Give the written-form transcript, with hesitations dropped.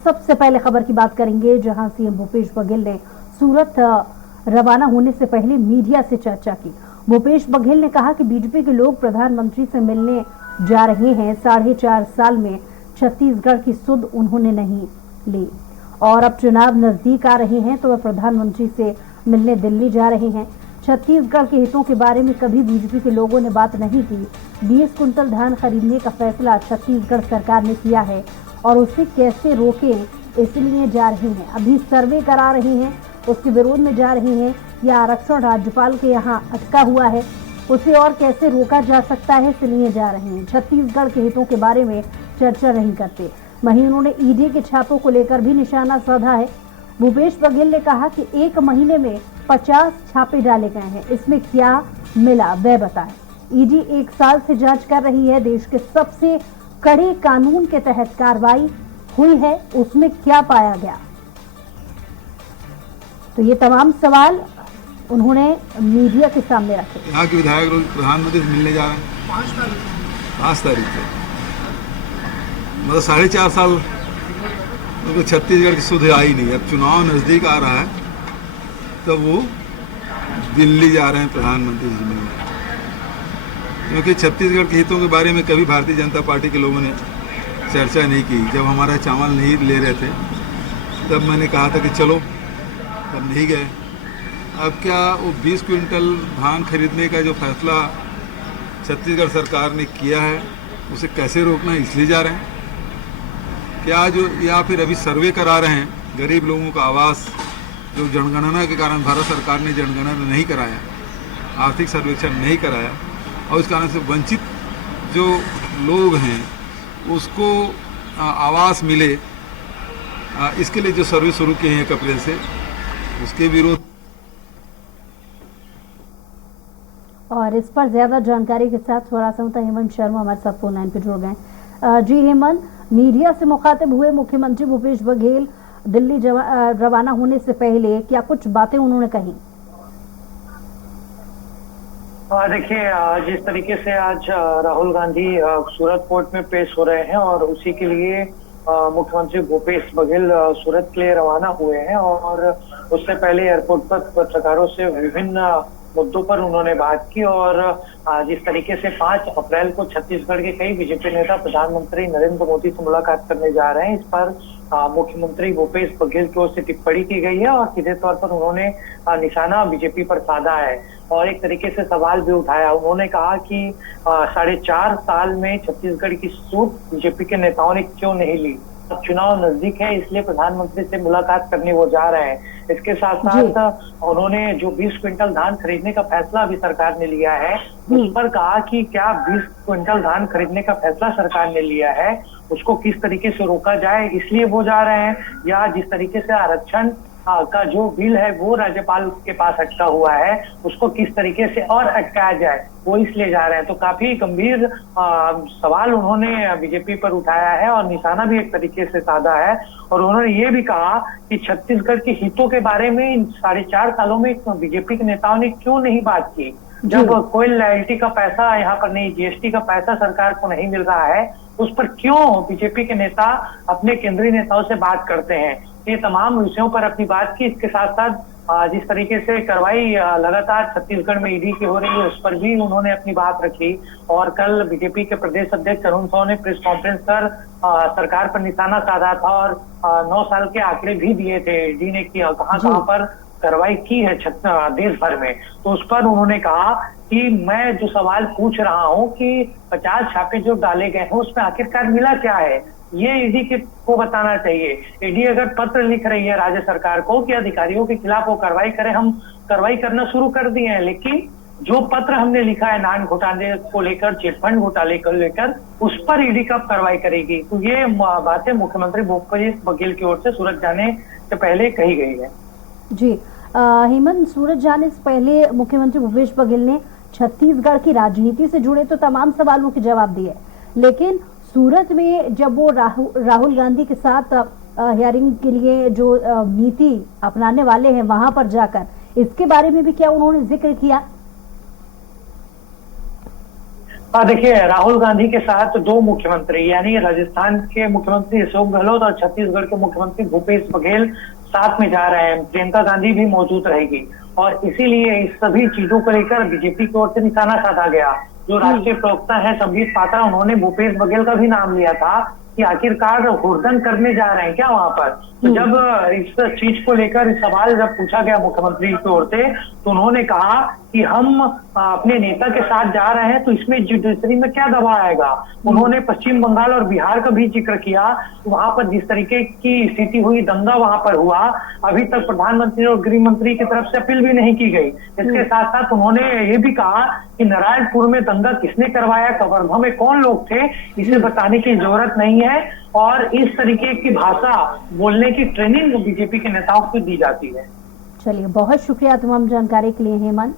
सबसे पहले खबर की बात करेंगे, जहां सीएम भूपेश बघेल ने सूरत रवाना होने से पहले मीडिया से चर्चा की। भूपेश बघेल ने कहा कि बीजेपी के लोग प्रधानमंत्री से मिलने जा रहे हैं। 4.5 साल में छत्तीसगढ़ की सुध उन्होंने नहीं ली और अब चुनाव नजदीक आ रहे हैं तो वह प्रधानमंत्री से मिलने दिल्ली जा रहे हैं। छत्तीसगढ़ के हितों के बारे में कभी बीजेपी के लोगों ने बात नहीं की। 20 कुंटल धान खरीदने का फैसला छत्तीसगढ़ सरकार ने किया है और उसे कैसे रोकें इसलिए जा रहे हैं। अभी सर्वे करा रहे हैं, उसके विरोध में जा रहे हैं। यह आरक्षण राज्यपाल के यहाँ अटका हुआ है, उसे और कैसे रोका जा सकता है इसलिए जा रहे हैं। छत्तीसगढ़ के हितों के बारे में चर्चा नहीं करते। वहीं उन्होंने ईडी के छापों को लेकर भी निशाना साधा है। भूपेश बघेल ने कहा कि 1 महीने में 50 छापे डाले गए हैं, इसमें क्या मिला वह बताएं। ईडी 1 साल से जांच कर रही है। देश के सबसे कड़े कानून के तहत कार्रवाई हुई है, उसमें क्या पाया गया। तो ये तमाम सवाल उन्होंने मीडिया के सामने रखे। यहाँ के विधायक लोग प्रधानमंत्री से मिलने जा रहे हैं 5 तारीख को। मतलब 4.5 साल तो छत्तीसगढ़ की सुध आई नहीं। अब चुनाव नजदीक आ रहा है तब वो दिल्ली जा रहे हैं प्रधानमंत्री से मिलने, क्योंकि छत्तीसगढ़ के हितों के बारे में कभी भारतीय जनता पार्टी के लोगों ने चर्चा नहीं की। जब हमारा चावल नहीं ले रहे थे तब मैंने कहा था कि चलो, तब नहीं गए। अब क्या वो 20 क्विंटल धान खरीदने का जो फैसला छत्तीसगढ़ सरकार ने किया है उसे कैसे रोकना है इसलिए जा रहे हैं क्या जो, या फिर अभी सर्वे करा रहे हैं गरीब लोगों का आवास, जो जनगणना के कारण भारत सरकार ने जनगणना नहीं कराया, आर्थिक सर्वेक्षण नहीं कराया और इस कारण से वंचित जो लोग हैं उसको आवास मिले, इसके लिए जो सर्वे शुरू किए हैं 1 अप्रैल से, उसके विरोध। और इस पर ज्यादा जानकारी के साथ स्वरा संहिता हेमंत शर्मा हमारे साथ फोन लाइन पे जुड़ गए। जी हेमंत, मीडिया से मुखातिब हुए मुख्यमंत्री भूपेश बघेल दिल्ली रवाना होने से पहले क्या कुछ बातें उन्होंने कही? देखिए, जिस तरीके से आज राहुल गांधी सूरत कोर्ट में पेश हो रहे हैं और उसी के लिए मुख्यमंत्री भूपेश बघेल सूरत के लिए रवाना हुए हैं और उससे पहले एयरपोर्ट पर पत्रकारों से विभिन्न मुद्दों पर उन्होंने बात की और जिस तरीके से 5 अप्रैल को छत्तीसगढ़ के कई बीजेपी नेता प्रधानमंत्री नरेंद्र मोदी से मुलाकात करने जा रहे हैं, इस पर मुख्यमंत्री भूपेश बघेल की ओर से टिप्पणी की गई है और सीधे तौर पर उन्होंने निशाना बीजेपी पर साधा है और एक तरीके से सवाल भी उठाया। उन्होंने कहा कि 4.5 साल में छत्तीसगढ़ की सूट बीजेपी के नेताओं ने क्यों नहीं ली। अब चुनाव नजदीक है इसलिए प्रधानमंत्री से मुलाकात करने वो जा रहे हैं। इसके साथ साथ उन्होंने जो 20 क्विंटल धान खरीदने का फैसला अभी सरकार ने लिया है उस पर कहा कि क्या 20 क्विंटल धान खरीदने का फैसला सरकार ने लिया है उसको किस तरीके से रोका जाए इसलिए वो जा रहे हैं, या जिस तरीके से आरक्षण का जो बिल है वो राज्यपाल के पास अटका हुआ है उसको किस तरीके से और अटकाया जाए वो इसलिए जा रहे हैं। तो काफी गंभीर सवाल उन्होंने बीजेपी पर उठाया है और निशाना भी एक तरीके से साधा है और उन्होंने ये भी कहा कि छत्तीसगढ़ के हितों के बारे में इन 4.5 सालों में बीजेपी के नेताओं ने क्यों नहीं बात की। जब कोई लॉयल्टी का पैसा यहाँ पर नहीं, जीएसटी का पैसा सरकार को नहीं मिल रहा है, उस पर क्यों बीजेपी के नेता अपने केंद्रीय नेताओं से बात करते हैं। ये तमाम विषयों पर अपनी बात की। इसके साथ साथ जिस तरीके से कार्रवाई लगातार छत्तीसगढ़ में ईडी की हो रही है उस पर भी उन्होंने अपनी बात रखी और कल बीजेपी के प्रदेश अध्यक्ष अरुण साव ने प्रेस कॉन्फ्रेंस कर सरकार पर निशाना साधा था और 9 साल के आंकड़े भी दिए थे ईडी ने कि कहां पर कार्रवाई की है देश भर में। तो उस पर उन्होंने कहा कि मैं जो सवाल पूछ रहा हूं कि 50 छापे जो डाले गए हैं उसमें आखिरकार मिला क्या है, ये ईडी को बताना चाहिए। ईडी अगर पत्र लिख रही है राज्य सरकार को कि अधिकारियों के खिलाफ वो कार्रवाई करें, हम कार्रवाई करना शुरू कर दिए हैं, लेकिन जो पत्र हमने लिखा है नान घोटाले को लेकर, चिटफंड घोटाले को लेकर, उस पर ईडी कब कार्रवाई करेगी। तो ये बातें मुख्यमंत्री भूपेश बघेल की ओर से सूरत जाने से पहले कही गई है। जी हेमंत, सूरत जाने से पहले मुख्यमंत्री भूपेश बघेल ने छत्तीसगढ़ की राजनीति से जुड़े तो तमाम सवालों के जवाब दिए, लेकिन सूरत में जब वो राहुल गांधी के साथ हियरिंग के लिए जो नीति अपनाने वाले हैं वहां पर जाकर इसके बारे में भी क्या उन्होंने जिक्र किया? देखिए, राहुल गांधी के साथ दो मुख्यमंत्री यानी राजस्थान के मुख्यमंत्री अशोक गहलोत और छत्तीसगढ़ के मुख्यमंत्री भूपेश बघेल साथ में जा रहे हैं। प्रियंका गांधी भी मौजूद रहेगी और इसीलिए इस सभी चीजों को लेकर बीजेपी की ओर से निशाना साधा गया। जो राष्ट्रीय प्रवक्ता है संबित पात्रा, उन्होंने भूपेश बघेल का भी नाम लिया था कि आखिरकार हुड़दंग करने जा रहे हैं क्या वहां पर। तो जब इस चीज को लेकर सवाल जब पूछा गया मुख्यमंत्री की ओर से, तो उन्होंने कहा कि हम अपने नेता के साथ जा रहे हैं तो इसमें जुडिशरी में क्या दबाव आएगा। उन्होंने पश्चिम बंगाल और बिहार का भी जिक्र किया, वहां पर जिस तरीके की स्थिति हुई, दंगा वहां पर हुआ, अभी तक प्रधानमंत्री और गृह मंत्री की तरफ से अपील भी नहीं की गई। इसके साथ साथ उन्होंने ये भी कहा कि नारायणपुर में दंगा किसने करवाया, कवर्धा में कौन लोग थे, इसे बताने की जरूरत नहीं है। और इस तरीके की भाषा बोलने की ट्रेनिंग बीजेपी के नेताओं को दी जाती है। चलिए, बहुत शुक्रिया तमाम जानकारी के लिए हेमंत।